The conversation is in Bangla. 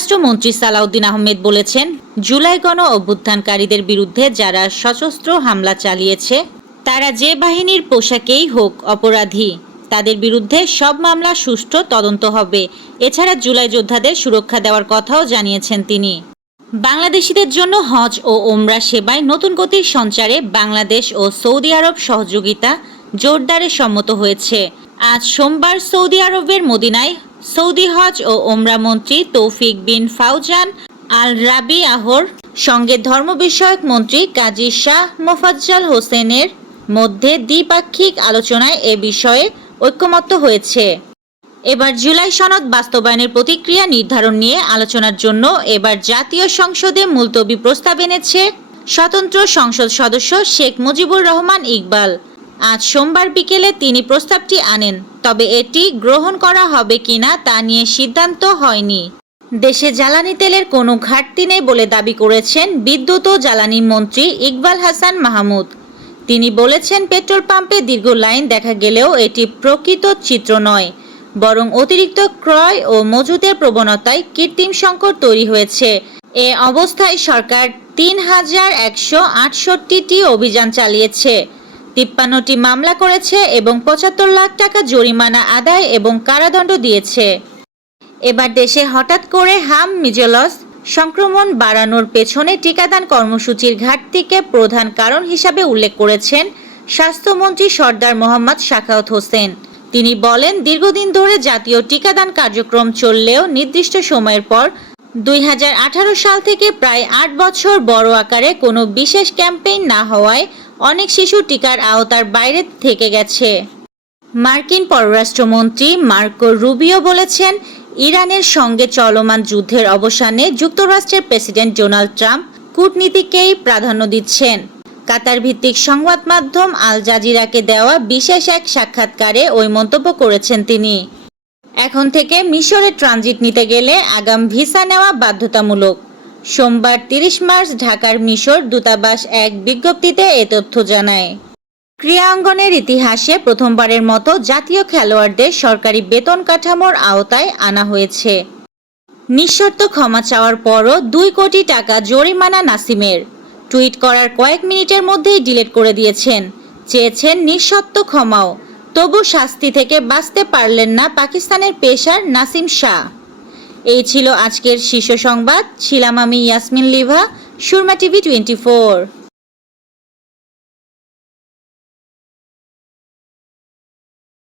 পররাষ্ট্রমন্ত্রী সালাউদ্দিন আহমেদ বলেছেন, জুলাই গণ অভ্যুত্থানকারীদের বিরুদ্ধে যারা সশস্ত্র হামলা চালিয়েছে তারা যে বাহিনীর পোশাকেই হোক অপরাধী, তাদের বিরুদ্ধে সব মামলা সুষ্ঠু তদন্ত হবে। এছাড়া জুলাই যোদ্ধাদের সুরক্ষা দেওয়ার কথাও জানিয়েছেন তিনি। বাংলাদেশিদের জন্য হজ ও ওমরা সেবায় নতুন গতির সঞ্চারে বাংলাদেশ ও সৌদি আরব সহযোগিতা জোরদারে সম্মত হয়েছে। আজ সোমবার সৌদি আরবের মদিনায় সৌদি হজ ও ওমরা মন্ত্রী তৌফিক বিন ফাউজান আল রাবিয়াহর সঙ্গে ধর্ম বিষয়ক মন্ত্রী কাজী শাহ মোফাজ্জল হোসেনের মধ্যে দ্বিপাক্ষিক আলোচনায় এ বিষয়ে ঐকমত্য হয়েছে। এবার জুলাই সনদ বাস্তবায়নের প্রতিক্রিয়া নির্ধারণ নিয়ে আলোচনার জন্য এবার জাতীয় সংসদে মুলতবি প্রস্তাব এনেছে স্বতন্ত্র সংসদ সদস্য শেখ মুজিবুর রহমান ইকবাল। আজ সোমবার বিকেলে তিনি প্রস্তাবটি আনেন, তবে এটি গ্রহণ করা হবে কিনা তা নিয়ে সিদ্ধান্ত হয়নি। দেশে জ্বালানি তেলের কোনো ঘাটতি নেই বলে দাবি করেছেন বিদ্যুৎ ও জ্বালানি মন্ত্রী ইকবাল হাসান মাহমুদ। তিনি বলেছেন, পেট্রোল পাম্পে দীর্ঘ লাইন দেখা গেলেও এটি প্রকৃত চিত্র নয়, বরং অতিরিক্ত ক্রয় ও মজুদের প্রবণতায় কৃত্রিম সংকট তৈরি হয়েছে। এ অবস্থায় সরকার ৩,১৬৮টি অভিযান চালিয়েছে, ৫৩টি মামলা করেছে এবং ৭৫ লাখ টাকা জরিমানা আদায় এবং কারাদণ্ড দিয়েছে। এবার দেশে হঠাৎ করে মিজেলস সংক্রমণ বাড়ানোর পেছনে টিকাদান কর্মসূচির ঘাটতিকে প্রধান কারণ হিসাবে উল্লেখ করেছেন স্বাস্থ্যমন্ত্রী সরদার মোহাম্মদ সাখাওয়াত হোসেন। তিনি বলেন, দীর্ঘদিন ধরে জাতীয় টিকাদান কার্যক্রম চললেও নির্দিষ্ট সময়ের পর ২০১৮ সাল থেকে প্রায় ৮ বছর বড় আকারে কোনো বিশেষ ক্যাম্পেইন না হওয়ায় অনেক শিশু টিকার আওতার বাইরে থেকে গেছে। মার্কিন পররাষ্ট্রমন্ত্রী মার্কো রুবিও বলেছেন, ইরানের সঙ্গে চলমান যুদ্ধের অবসানে যুক্তরাষ্ট্রের প্রেসিডেন্ট ডোনাল্ড ট্রাম্প কূটনীতিকেই প্রাধান্য দিচ্ছেন। কাতার ভিত্তিক সংবাদ মাধ্যম আল জাজিরাকে দেওয়া বিশেষ এক সাক্ষাৎকারে ওই মন্তব্য করেছেন তিনি। এখন থেকে মিশরে ট্রানজিট নিতে গেলে আগাম ভিসা নেওয়া বাধ্যতামূলক। সোমবার ৩০ মার্চ ঢাকার মিশর দূতাবাস এক বিজ্ঞপ্তিতে এ তথ্য জানায়। ক্রীড়াঙ্গনের ইতিহাসে প্রথমবারের মতো জাতীয় খেলোয়াড়দের সরকারি বেতন কাঠামোর আওতায় আনা হয়েছে। নিঃশর্ত ক্ষমা চাওয়ার পরও ২ কোটি টাকা জরিমানা নাসিমের। টুইট করার কয়েক মিনিটের মধ্যেই ডিলিট করে দিয়েছেন। চেয়েছেন নিঃশর্ত ক্ষমাও, তবু শাস্তি থেকে বাঁচতে পারলেন না পাকিস্তানের পেসার নাসিম শাহ। এই ছিল আজকের শীর্ষ সংবাদ। ছিলাম আমি ইয়াসমিন লিভা, সুরমা টিভি 24।